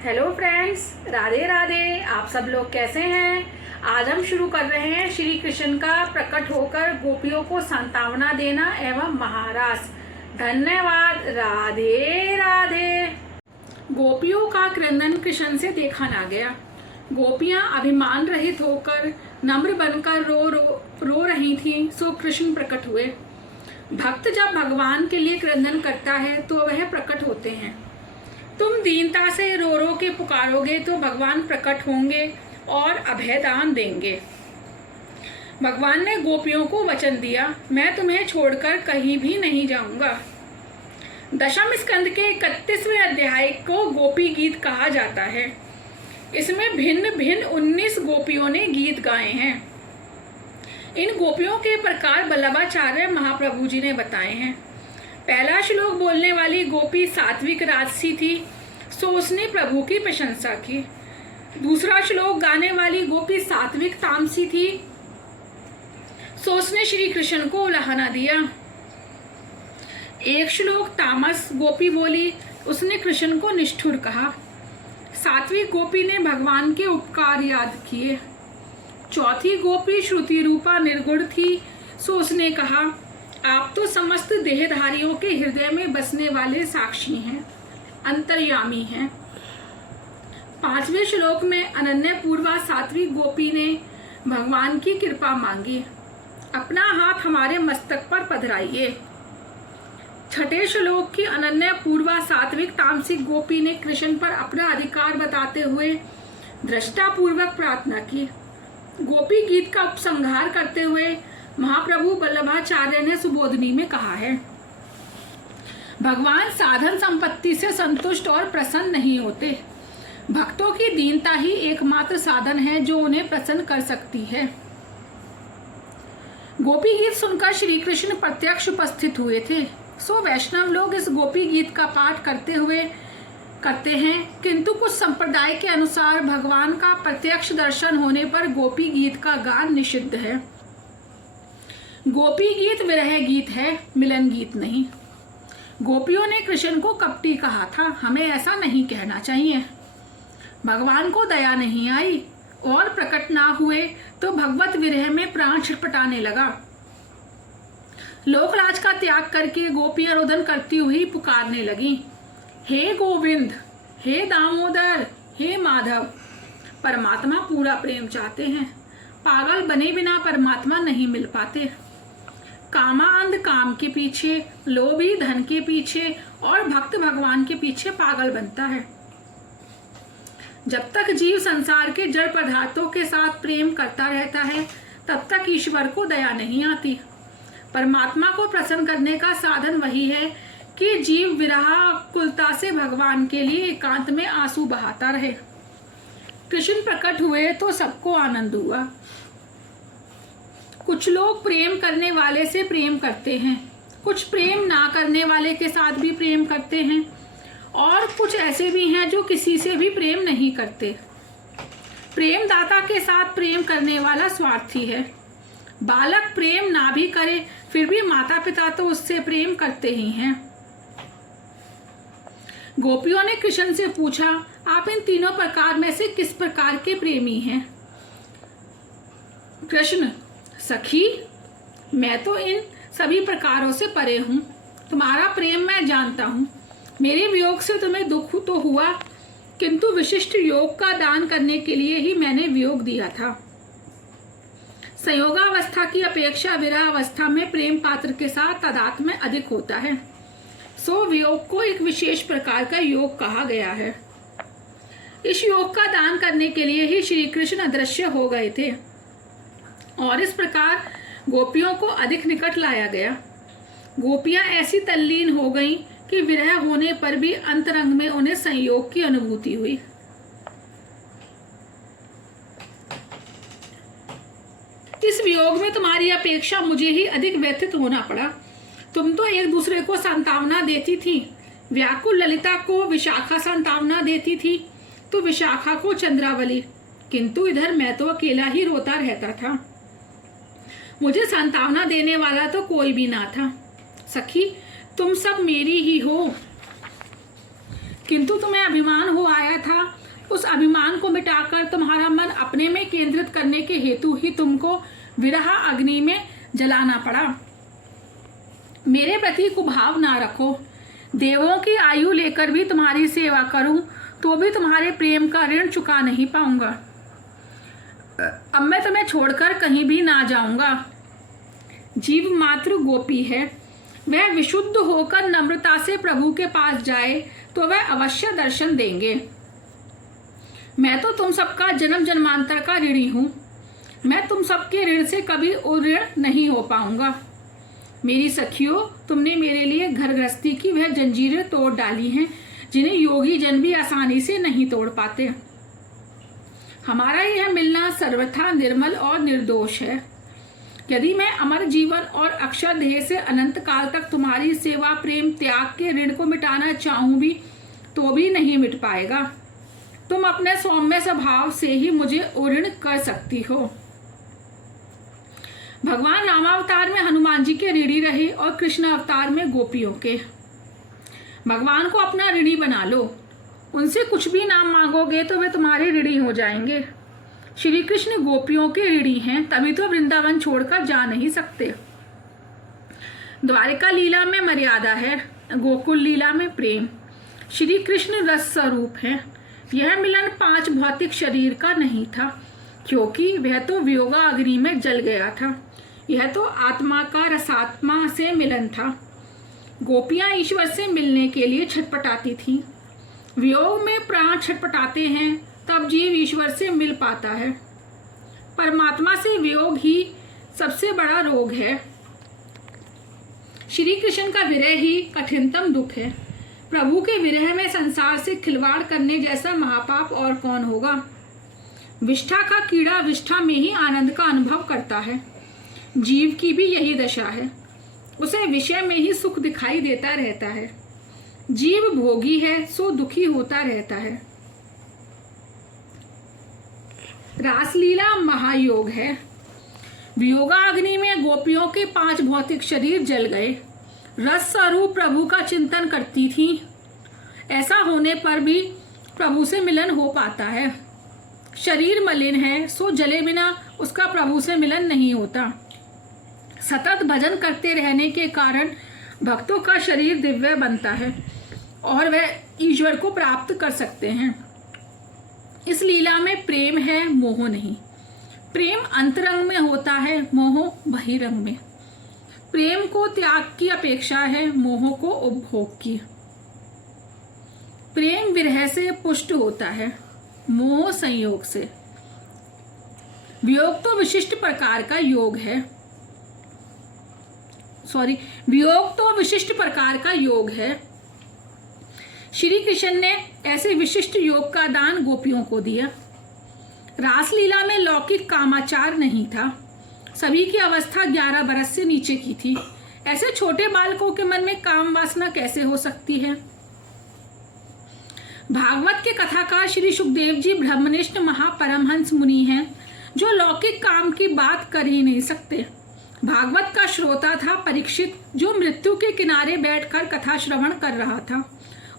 Hello friends, Radhe Radhe. आप सब लोग कैसे हैं? आज हम शुरू कर रहे हैं श्री कृष्ण का प्रकट होकर गोपियों को सांत्वना देना एवं महारास। धन्यवाद। राधे राधे। गोपियों का क्रंदन कृष्ण से देखा ना गया। गोपियां अभिमान रहित होकर नम्र बनकर रो रही थीं, सो कृष्ण प्रकट हुए। भक्त जब भगवान के लिए क्रंदन करता है तो वह प्रकट होते हैं। तुम दीनता से रो के पुकारोगे तो भगवान प्रकट होंगे और अभयदान देंगे। भगवान ने गोपियों को वचन दिया, मैं तुम्हें छोड़कर कहीं भी नहीं जाऊंगा। दशम स्कंद के 31वें अध्याय को गोपी गीत कहा जाता है। इसमें भिन्न भिन्न 19 गोपियों ने गीत गाए हैं। इन गोपियों के प्रकार वल्लभाचार्य महाप्रभु जी ने बताए हैं। पहला श्लोक बोलने वाली गोपी सात्विक राजसी थी, सो उसने प्रभु की प्रशंसा की। दूसरा श्लोक गाने वाली गोपी सात्विक तामसी थी, सो उसने श्री कृष्ण को उलाहना दिया। एक श्लोक तामस गोपी बोली, उसने कृष्ण को निष्ठुर कहा। सात्विक गोपी ने भगवान के उपकार याद किए। चौथी गोपी श्रुति रूपा निर्गुण थी, सो उसने कहा, आप तो समस्त देहधारियों के हृदय में बसने वाले साक्षी हैं, अंतर्यामी हैं। पांचवें श्लोक में अनन्य पूर्वा सात्विक गोपी ने भगवान की कृपा मांगी, अपना हाथ हमारे मस्तक पर पधराइए। छठे श्लोक की अनन्य पूर्वा सात्विक तामसिक गोपी ने कृष्ण पर अपना अधिकार बताते हुए दृष्टापूर्वक प्रार्थना की। गोपी गीत का उपसंहार करते हुए महाप्रभु वल्लभाचार्य ने सुबोधनी में कहा है, भगवान साधन संपत्ति से संतुष्ट और प्रसन्न नहीं होते। भक्तों की दीनता ही एकमात्र साधन है जो उन्हें प्रसन्न कर सकती है। गोपी गीत सुनकर श्री कृष्ण प्रत्यक्ष उपस्थित हुए थे, सो वैष्णव लोग इस गोपी गीत का पाठ करते हैं, किंतु कुछ संप्रदाय के अनुसार भगवान का प्रत्यक्ष दर्शन होने पर गोपी गीत का गान निषिद्ध है। गोपी गीत विरह गीत है, मिलन गीत नहीं। गोपियों ने कृष्ण को कपटी कहा था, हमें ऐसा नहीं कहना चाहिए। भगवान को दया नहीं आई और प्रकट ना हुए तो भगवत विरह में प्राण छटपटाने लगा। लोकराज का त्याग करके गोपियां रोदन करती हुई पुकारने लगी, हे गोविंद, हे दामोदर, हे माधव। परमात्मा पूरा प्रेम चाहते हैं, पागल बने बिना परमात्मा नहीं मिल पाते। कामांध काम के पीछे, लोभी धन के पीछे और भक्त भगवान के पीछे पागल बनता है। जब तक जीव संसार के जड़ पदार्थों के साथ प्रेम करता रहता है तब तक ईश्वर को दया नहीं आती। परमात्मा को प्रसन्न करने का साधन वही है कि जीव विरहाकुलता से भगवान के लिए एकांत में आंसू बहाता रहे। कृष्ण प्रकट हुए तो सबको आनंद हुआ। कुछ लोग प्रेम करने वाले से प्रेम करते हैं, कुछ प्रेम ना करने वाले के साथ भी प्रेम करते हैं और कुछ ऐसे भी हैं जो किसी से भी प्रेम नहीं करते। प्रेम दाता के साथ प्रेम करने वाला स्वार्थी है। बालक प्रेम ना भी करे फिर भी माता पिता तो उससे प्रेम करते ही हैं। गोपियों ने कृष्ण से पूछा, आप इन तीनों प्रकार में से किस प्रकार के प्रेमी हैं? कृष्ण, सखी, मैं तो इन सभी प्रकारों से परे हूँ। तुम्हारा प्रेम मैं जानता हूँ। मेरे वियोग से तुम्हें दुख तो हुआ, किंतु विशिष्ट योग का दान करने के लिए ही मैंने वियोग दिया था। संयोगावस्था की अपेक्षा विरहावस्था में प्रेम पात्र के साथ तादात्म्य अधिक होता है, सो वियोग को एक विशेष प्रकार का योग कहा गया है। इस योग का दान करने के लिए ही श्री कृष्ण अदृश्य हो गए थे और इस प्रकार गोपियों को अधिक निकट लाया गया। गोपियां ऐसी तल्लीन हो गईं कि विरह होने पर भी अंतरंग में उन्हें संयोग की अनुभूति हुई। इस वियोग में तुम्हारी अपेक्षा मुझे ही अधिक व्यथित होना पड़ा। तुम तो एक दूसरे को सांत्वना देती थी। व्याकुल ललिता को विशाखा सांत्वना देती थी तो विशाखा को चंद्रावली, किंतु इधर मैं तो अकेला ही रोता रहता था। मुझे सांत्वना देने वाला तो कोई भी ना था। सखी, तुम सब मेरी ही हो। किंतु तुम्हें अभिमान हो आया था। उस अभिमान को मिटाकर तुम्हारा मन अपने में केंद्रित करने के हेतु ही तुमको विरह अग्नि में जलाना पड़ा। मेरे प्रति कुभाव ना रखो। देवों की आयु लेकर भी तुम्हारी सेवा करूं तो भी तुम्हारे प्रेम का ऋण चुका नहीं पाऊंगा। अब मैं तुम्हें छोड़कर कहीं भी ना जाऊंगा। जीव मात्र गोपी है, वह विशुद्ध होकर नम्रता से प्रभु के पास जाए तो वह अवश्य दर्शन देंगे। मैं तो तुम सबका जन्म जन्मांतर का ऋणी हूं। मैं तुम सबके ऋण से कभी ऋण नहीं हो पाऊंगा। मेरी सखियों, तुमने मेरे लिए घर गृहस्थी की वह जंजीरें तोड़ डाली हैं जिन्हें योगी जन भी आसानी से नहीं तोड़ पाते। हमारा यह मिलना सर्वथा निर्मल और निर्दोष है। यदि मैं अमर जीवन और अक्षर देह से अनंत काल तक तुम्हारी सेवा प्रेम त्याग के ऋण को मिटाना चाहूं भी तो भी नहीं मिट पाएगा। तुम अपने सौम्य स्वभाव से ही मुझे ऋण कर सकती हो। भगवान रामावतार में हनुमान जी के ऋणी रहे और कृष्ण अवतार में गोपियों के। भगवान को अपना ऋणी बना लो। उनसे कुछ भी नाम मांगोगे तो वे तुम्हारे ऋणी हो जाएंगे। श्री कृष्ण गोपियों के ऋणी हैं, तभी तो वृंदावन छोड़कर जा नहीं सकते। द्वारिका लीला में मर्यादा है, गोकुल लीला में प्रेम। श्री कृष्ण रस स्वरूप है। यह मिलन 5 भौतिक शरीर का नहीं था, क्योंकि वह तो वियोगा अग्नि में जल गया था। यह तो आत्मा का रसात्मा से मिलन था। गोपियां ईश्वर से मिलने के लिए छटपटाती थीं। वियोग में प्राण छटपटाते हैं, तब जीव ईश्वर से मिल पाता है। परमात्मा से वियोग ही सबसे बड़ा रोग है। श्री कृष्ण का विरह ही कठिनतम दुख है। प्रभु के विरह में संसार से खिलवाड़ करने जैसा महापाप और कौन होगा। विष्ठा का कीड़ा विष्ठा में ही आनंद का अनुभव करता है। जीव की भी यही दशा है। उसे विषय में ही सुख दिखाई देता रहता है। जीव भोगी है, सो दुखी होता रहता है। रासलीला महायोग है। वियोगाग्नि में गोपियों के 5 भौतिक शरीर जल गए। रस स्वरूप प्रभु का चिंतन करती थी। ऐसा होने पर भी प्रभु से मिलन हो पाता है। शरीर मलिन है, सो जले बिना उसका प्रभु से मिलन नहीं होता। सतत भजन करते रहने के कारण भक्तों का शरीर दिव्य बनता है और वह ईश्वर को प्राप्त कर सकते हैं। इस लीला में प्रेम है, मोह नहीं। प्रेम अंतरंग में होता है, मोह बहिरंग में। प्रेम को त्याग की अपेक्षा है, मोह को उपभोग की। प्रेम विरह से पुष्ट होता है, मोह संयोग से। वियोग तो विशिष्ट प्रकार का योग है। वियोग तो विशिष्ट प्रकार का योग है। श्री कृष्ण ने ऐसे विशिष्ट योग का दान गोपियों को दिया। रासलीला में लौकिक कामाचार नहीं था। सभी की अवस्था 11 बरस से नीचे की थी। ऐसे छोटे बालकों के मन में काम वासना कैसे हो सकती है। भागवत के कथाकार श्री सुखदेव जी ब्रह्मनिष्ठ महापरमहंस मुनि हैं, जो लौकिक काम की बात कर ही नहीं सकते। भागवत का श्रोता था परीक्षित, जो मृत्यु के किनारे बैठकर कथा श्रवण कर रहा था।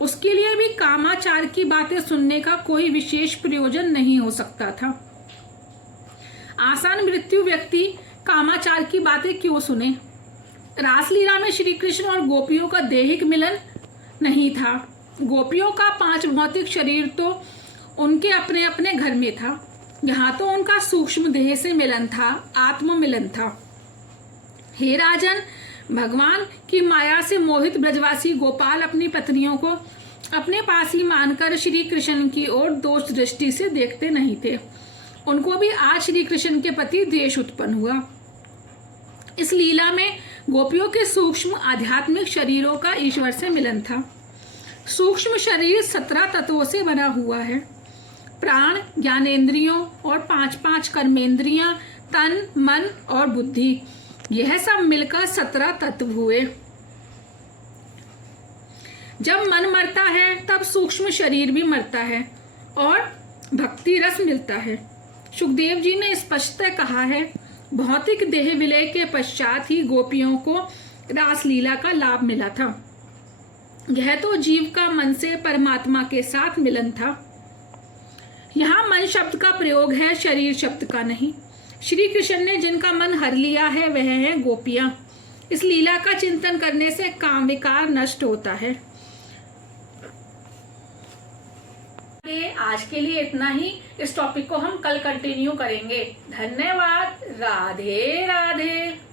उसके लिए भी कामाचार की बातें सुनने का कोई विशेष प्रयोजन नहीं हो सकता था। आसान मृत्यु व्यक्ति कामाचार की बातें क्यों सुने। रासलीला में श्री कृष्ण और गोपियों का दैहिक मिलन नहीं था। गोपियों का 5 भौतिक शरीर तो उनके अपने अपने घर में था। यहाँ तो उनका सूक्ष्म देह से मिलन था, आत्म मिलन था। हे राजन, भगवान की माया से मोहित ब्रजवासी गोपाल अपनी पत्नियों को अपने पास ही मानकर श्री कृष्ण की ओर दोष दृष्टि से देखते नहीं थे। उनको भी आज श्री कृष्ण के प्रति द्वेष उत्पन्न हुआ। इस लीला में गोपियों के सूक्ष्म आध्यात्मिक शरीरों का ईश्वर से मिलन था। सूक्ष्म शरीर 17 तत्वों से बना हुआ है। प्राण, ज्ञानेंद्रियों और 5 कर्मेंद्रियां, तन, मन और बुद्धि, यह सब मिलकर 17 तत्व हुए। जब मन मरता है तब सूक्ष्म शरीर भी मरता है और भक्ति रस मिलता है। सुखदेव जी ने स्पष्टतः कहा है, भौतिक देह विलय के पश्चात ही गोपियों को रासलीला का लाभ मिला था। यह तो जीव का मन से परमात्मा के साथ मिलन था। यहाँ मन शब्द का प्रयोग है, शरीर शब्द का नहीं। श्री कृष्ण ने जिनका मन हर लिया है वह है गोपियां। इस लीला का चिंतन करने से काम विकार नष्ट होता है। आज के लिए इतना ही। इस टॉपिक को हम कल कंटिन्यू करेंगे। धन्यवाद। राधे राधे।